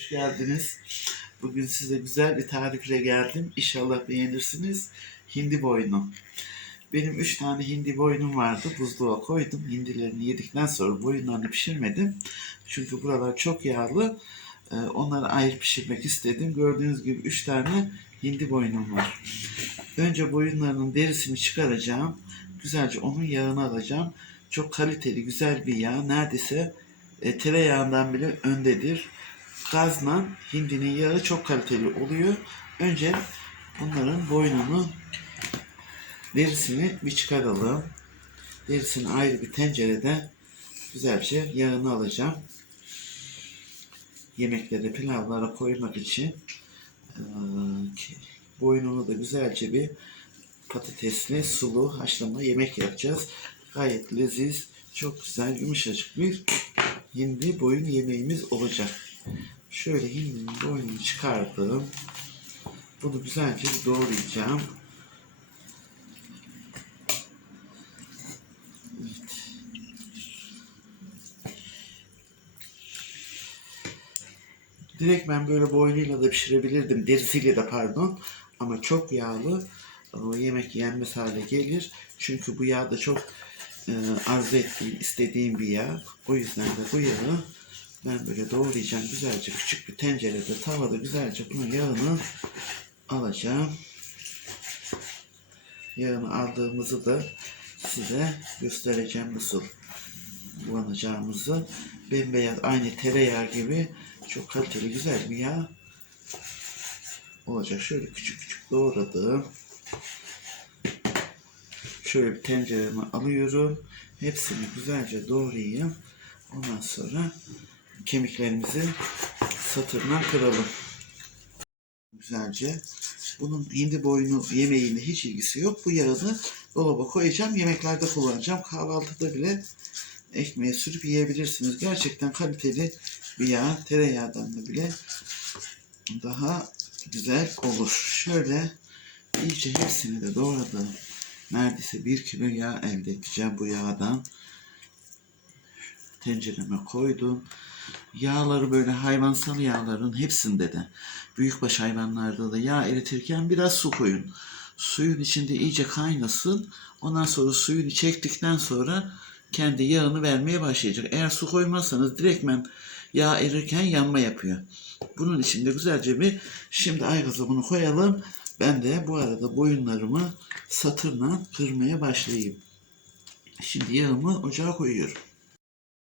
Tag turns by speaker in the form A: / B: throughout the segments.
A: Hoş geldiniz. Bugün size güzel bir tarifle geldim. İnşallah beğenirsiniz. Hindi boynu. Benim üç tane hindi boynum vardı. Buzluğa koydum. Hindilerini yedikten sonra boyunlarını pişirmedim. Çünkü buralar çok yağlı. Ee, onları ayrı pişirmek istedim. Gördüğünüz gibi üç tane hindi boynum var. Önce boyunlarının derisini çıkaracağım. Güzelce onun yağını alacağım. Çok kaliteli, güzel bir yağ. Neredeyse e, tereyağından bile öndedir. Gazla hindinin yağı çok kaliteli oluyor. Önce bunların boynunu derisini bir çıkaralım. Derisini ayrı bir tencerede güzelce yağını alacağım. Yemeklere, pilavlara koymak için boynunu da güzelce bir patatesli, sulu, haşlama yemek yapacağız. Gayet leziz, çok güzel, yumuşacık bir hindi boyun yemeğimiz olacak. Şöyle hindinin boynunu çıkardım. Bunu güzelce doğrayacağım. Direkt ben böyle boynuyla da pişirebilirdim. Derisiyle de pardon. Ama çok yağlı. O yemek yenmez hale gelir. Çünkü bu yağ da çok e, arzu ettiğim, istediğim bir yağ. O yüzden de bu yağı ben böyle doğrayacağım. Güzelce küçük bir tencerede, tavada güzelce bunun yağını alacağım. Yağını aldığımızı da size göstereceğim nasıl kullanacağımızı. Bembeyaz aynı tereyağı gibi çok kaliteli güzel bir yağ olacak. Şöyle küçük küçük doğradım. Şöyle bir tencereme alıyorum. Hepsini güzelce doğrayayım. Ondan sonra kemiklerimizi satırına kıralım. Güzelce. Bunun hindi boynu yemeğinde hiç ilgisi yok. Bu yağını dolaba koyacağım. Yemeklerde kullanacağım. Kahvaltıda bile ekmeğe sürüp yiyebilirsiniz. Gerçekten kaliteli bir yağ. Tereyağından da bile daha güzel olur. Şöyle iyice hepsini de doğradım. Neredeyse bir kilo yağ elde edeceğim bu yağdan. Tencereme koydum. Yağları böyle hayvansal yağların hepsinde de büyükbaş hayvanlarda da yağ eritirken biraz su koyun. Suyun içinde iyice kaynasın. Ondan sonra suyunu çektikten sonra kendi yağını vermeye başlayacak. Eğer su koymazsanız direktmen yağ erirken yanma yapıyor. Bunun için de güzelce bir şimdi aygaza bunu koyalım. Ben de bu arada boyunlarımı satırla kırmaya başlayayım. Şimdi yağımı ocağa koyuyorum.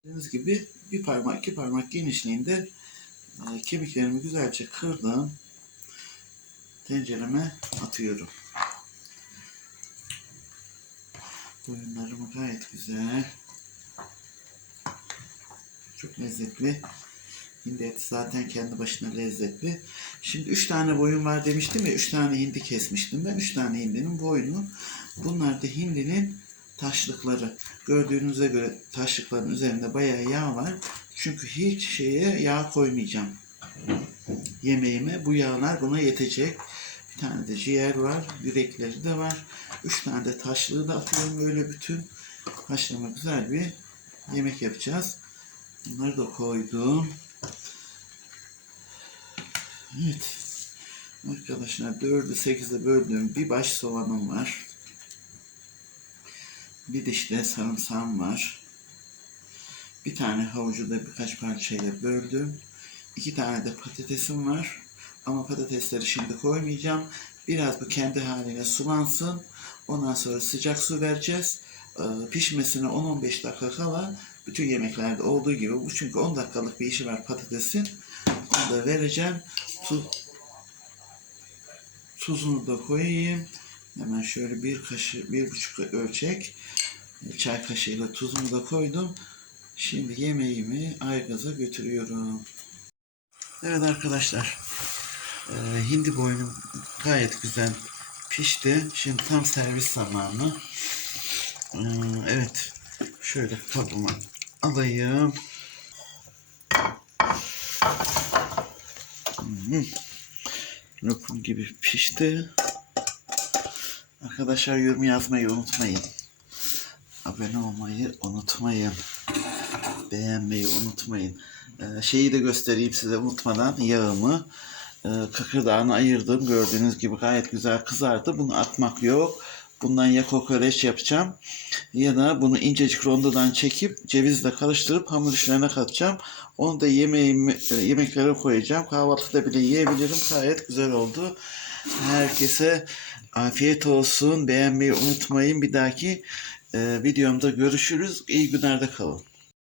A: Gördüğünüz gibi bir parmak iki parmak genişliğinde e, kemiklerimi güzelce kırdım. Tencereme atıyorum. Boyunlarımı gayet güzel. Çok lezzetli. Hindi eti zaten kendi başına lezzetli. Şimdi üç tane boyun var demiştim ya. Üç tane hindi kesmiştim ben. Üç tane hindinin boynu. Bunlar da hindinin taşlıkları. Gördüğünüze göre taşlıkların üzerinde bayağı yağ var. Çünkü hiç şeye yağ koymayacağım. Yemeğime bu yağlar buna yetecek. Bir tane de ciğer var. Yürekleri de var. Üç tane de taşlığı da atıyorum. Öyle bütün haşlama güzel bir yemek yapacağız. Bunları da koydum. Evet. Arkadaşlar 4'ü 8'e böldüğüm bir baş soğanım var. Bir diş de sarımsağım var. Bir tane havucu da birkaç parçaya böldüm. İki tane de patatesim var. Ama patatesleri şimdi koymayacağım. Biraz bu kendi haline sulansın. Ondan sonra sıcak su vereceğiz. Ee, pişmesine 10-15 dakika kala bütün yemeklerde olduğu gibi bu çünkü 10 dakikalık bir işi var patatesin. Onu da vereceğim. Tuz, tuzunu da koyayım. Hemen şöyle bir kaşık, bir buçuk ölçek çay kaşığıyla tuzumu da koydum. Şimdi yemeğimi aygaza götürüyorum. Evet arkadaşlar. eee, hindi boynum gayet güzel pişti. Şimdi tam servis zamanı. Eee, evet. Şöyle kabıma alayım. Hmm. Lokum gibi pişti. Arkadaşlar yorum yazmayı unutmayın. Abone olmayı unutmayın. Beğenmeyi unutmayın. Ee, şeyi de göstereyim size unutmadan yağımı. Ee, kıkırdağını ayırdım. Gördüğünüz gibi gayet güzel kızardı. Bunu atmak yok. Bundan ya kokoreç yapacağım ya da bunu incecik rondodan çekip cevizle karıştırıp hamur işlerine katacağım. Onu da yemeğimi, e, yemeklere koyacağım. Kahvaltıda bile yiyebilirim. Gayet güzel oldu. Herkese afiyet olsun. Beğenmeyi unutmayın. Bir dahaki e, videomda görüşürüz. İyi günlerde kalın.